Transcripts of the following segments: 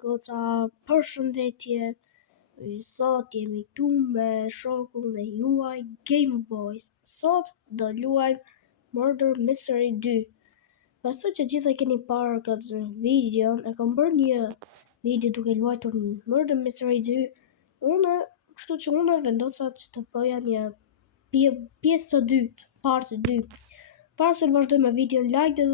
Goca, përshëndetje. Sot jemi këtu me shokun e juaj Game Boys. Sot do luajmë Murder Mystery 2. Besoj që gjithë e keni parë këtë video. E kam bërë një video duke luajtur Murder Mystery 2. Kështu që unë vendosa që të bëja një pjesë të dytë, part 2. Para se të vazhdoj me videon, like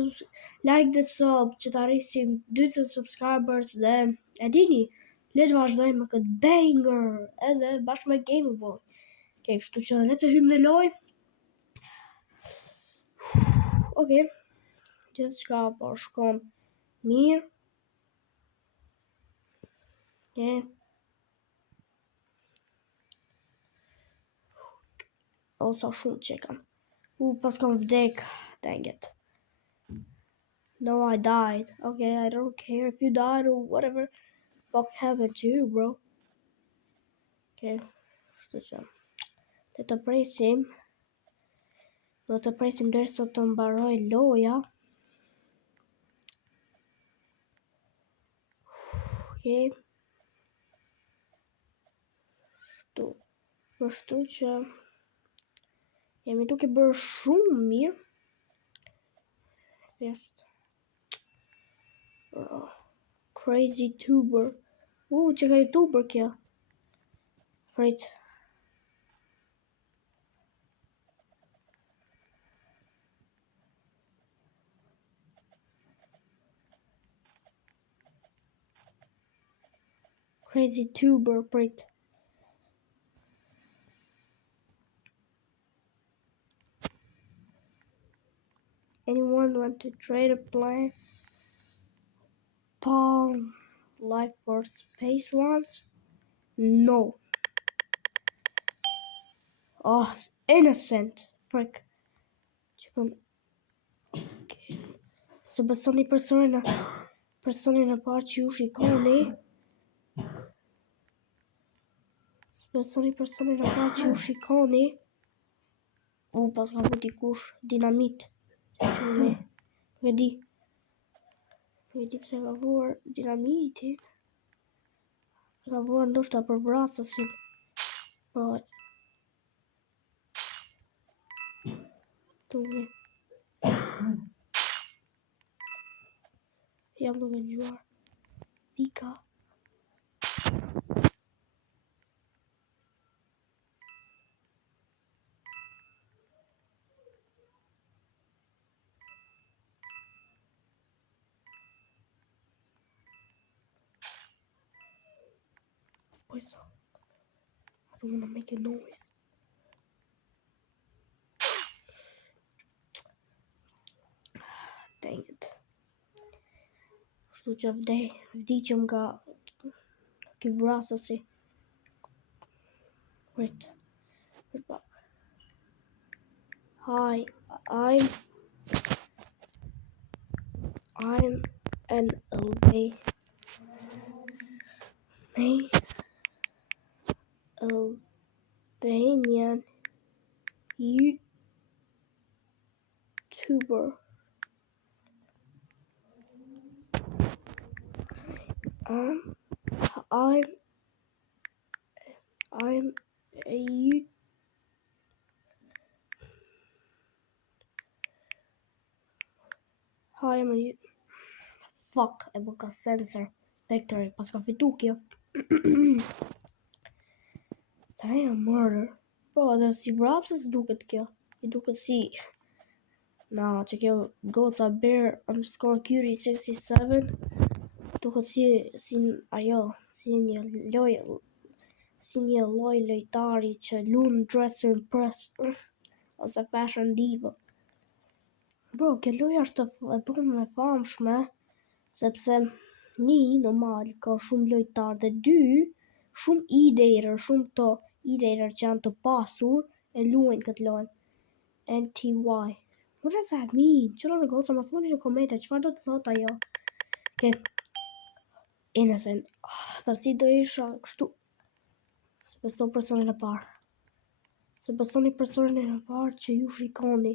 dhe sub që të arrisim 20 subscribers dhe e dini, le të vazhdojmë me këtë banger edhe bashkë me Game Boy. Okay, kështu që le të hymë në lojë. Okay, gjithçka po shkon mirë. Okay. Sa shumë që kam. Pas kam vdek. Dang it. No, I died. Okay, I don't care if you died or whatever fuck happened to you, bro. Okay. Kështu që le të presim. Do të presim derisa të mbaroj loja. Okay. Kështu që jemi duke bërë shumë mirë. Thjesht. Crazy tuber. Që ka tuber kjo. Right. Crazy tuber, right. Anyone want to trade a plan? Palm Life for Space once? No. Oh, innocent. Frick. Okay. Se besoni personin e parë që ju shikoni. Pas ka bu dikush dinamit. Nuk e di pse ka vuar dinamitin. Ka vuar ndoshta për vrasësin. Po. Tuve. Jam duke gjuar. Thika. Boys, I don't wanna make a noise. Dang it. Kështu që vdiqëm nga ki vrasësi. Wait. We're back. Hi, I'm an Albanian YouTuber. I'm a Fuck, e bëka sensor. Victory, pas ka fitu kjo. Damn, murder. Bro, edhe si vrasës duket kjo. I duket si... No, që kjo goca bear _ Curie 67. Duket si ajo, si një lloj lojtari që lun Dressing Press ose Fashion Diva. Bro, kjo loja është e bërë e famshme sepse një normal ka shumë lojtar dhe dy shumë e-dater, shumë to e-dater që janë të pasur e luajnë këtë lojë. NTY. What does that mean? Qëra në goca, më thoni në komente, çfarë do të thot ajo? Okay. Innocent. Tha si do isha kështu. Se besoni personin e parë që ju shikoni.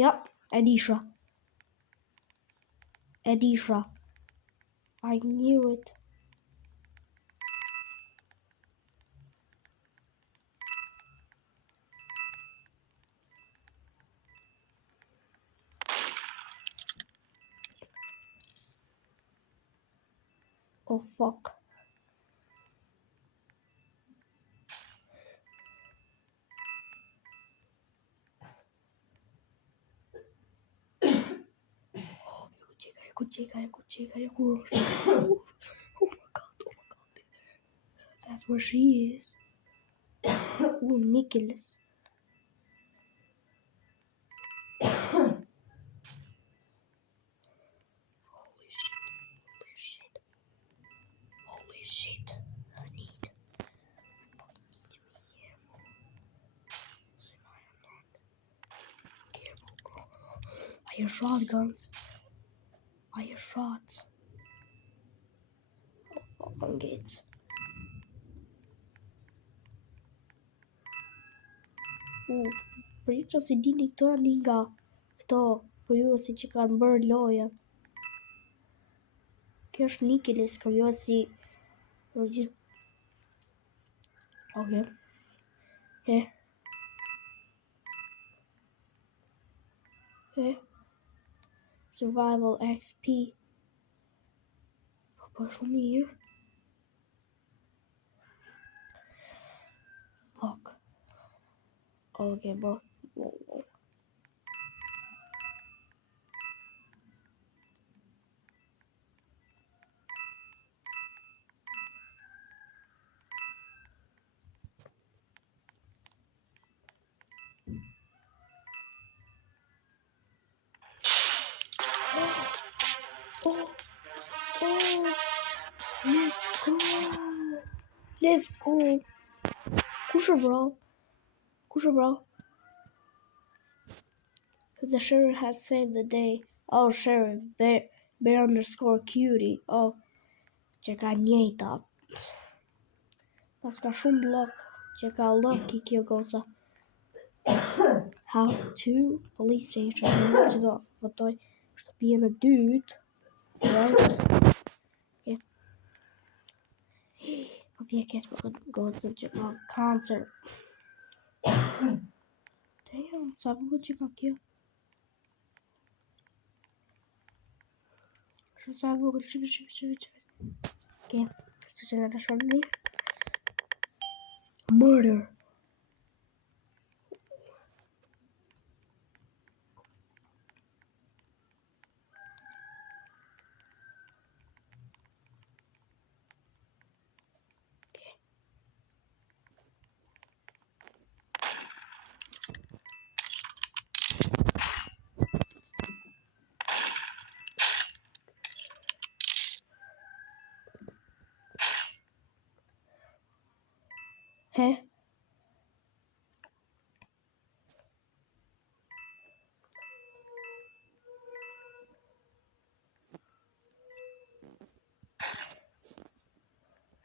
Ja, Edisha. I knew it. Oh fuck. I could check. Oh my god. That's where she is. Oh, Nicholas. Holy shit. I fucking need to be careful. Careful. I hear shotguns. I hear shots. Oh fucking gates. Për që si dini këto janë nga këto kryuesi që kanë bërë lojën. Kjo është Nicholas, kryuesi. Okay. Survival XP. Po shumë mirë. Fuck. Okay, bro. Whoa. Oh. Let's go. Kusher, bro. The sheriff has saved the day. Oh, sheriff, bear underscore cutie. Oh, që ka njejta. Pas ka shumë blok. Që ka lucky kjo goca. House 2, police station. Që do votoj shtëpia në dytë. Right? Okay. Po vjekjes për gocën që ka cancer. Damn, sa vogël që ka kjo. Sa vogël, shqip. Okay, kështu që nga të shumë. Murder. He?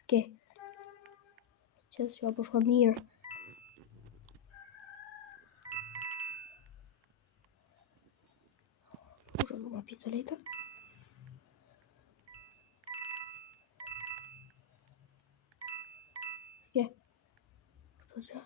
Okay. Just jag bort från mir. Może była pistoleta? Nie. Co się?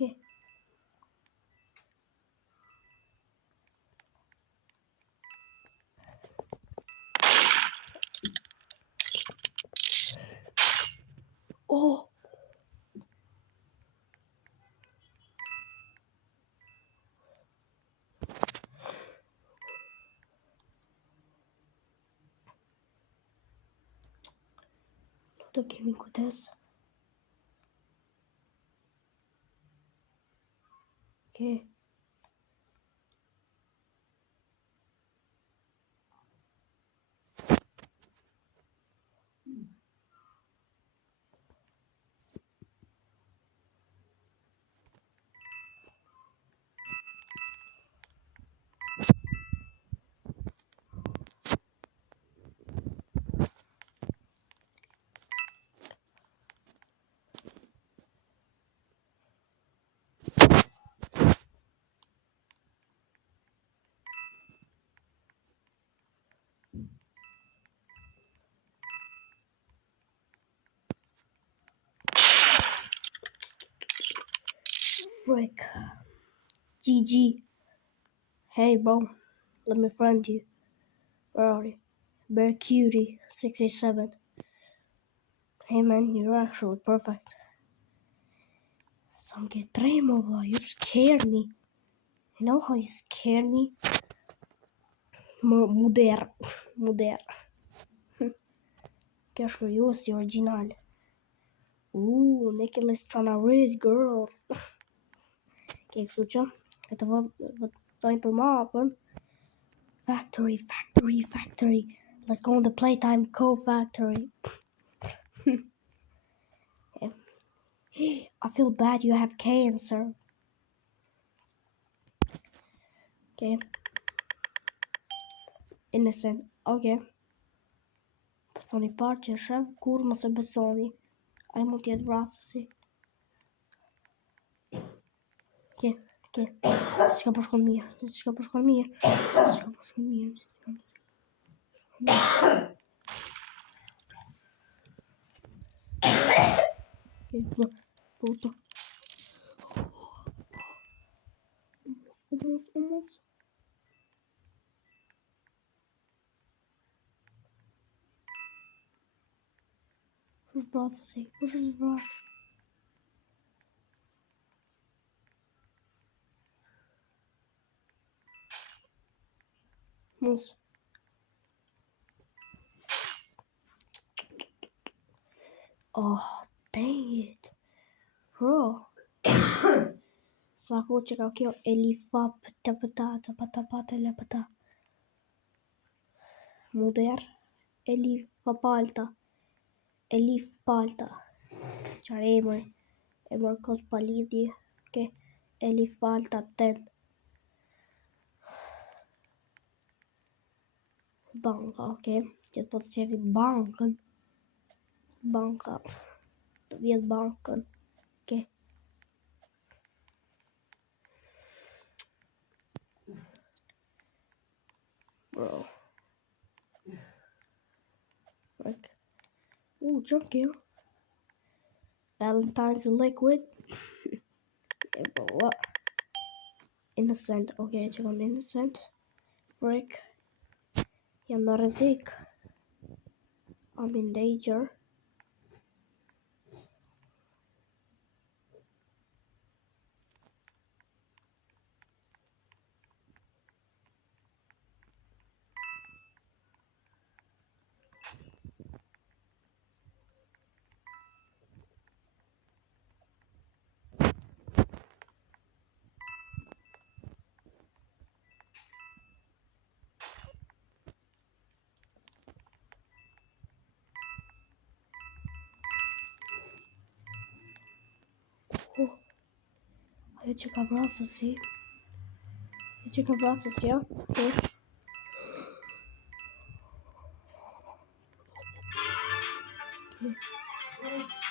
Nie. O! No to kemi kujdes. Okay. Frick. GG. Hey, bro. Let me friend you. Where are you? Bear Cutie 67. Hey, man, you're actually perfect. Some get tremo, bro. You scared me. You know how you scared me? Muder. Kjo është si original. Ooh, Nicholas trying to raise girls. Okay, kështu që këtë vëtojnë për ma apën. Factory. Let's go on the Playtime Co-Factory. I feel bad you have cancer. Okay. Innocent. Okay. Personi parë që shef, kur mos e besoni. Ai mund t'jetë vrasësi. Okay. S'ka po shkon mirë. Okay, puto. Almost. Kush vrasësi? Mos. Oh, dang it. Bro. Sa që ka kjo Elifap të pata. Muder. Elif Palta. Qarë emër kod palidhi. Okay. Elif Palta 8. Banka, okay. Që po të qefi bankën. Banka. Të vjetë bankën. Okay. Bro. Frick. Ooh, junk here. Valentine's liquid. Yeah, bro, what? Innocent. Okay, check on innocent. Frick. Jam në rrezik. I'm in danger. Ajo që ka vrasësi. Ja. Okay.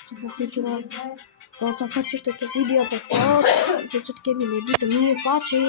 Që se si që do sa faqështë të video për sot, që të keni një ditë mirë, paçi.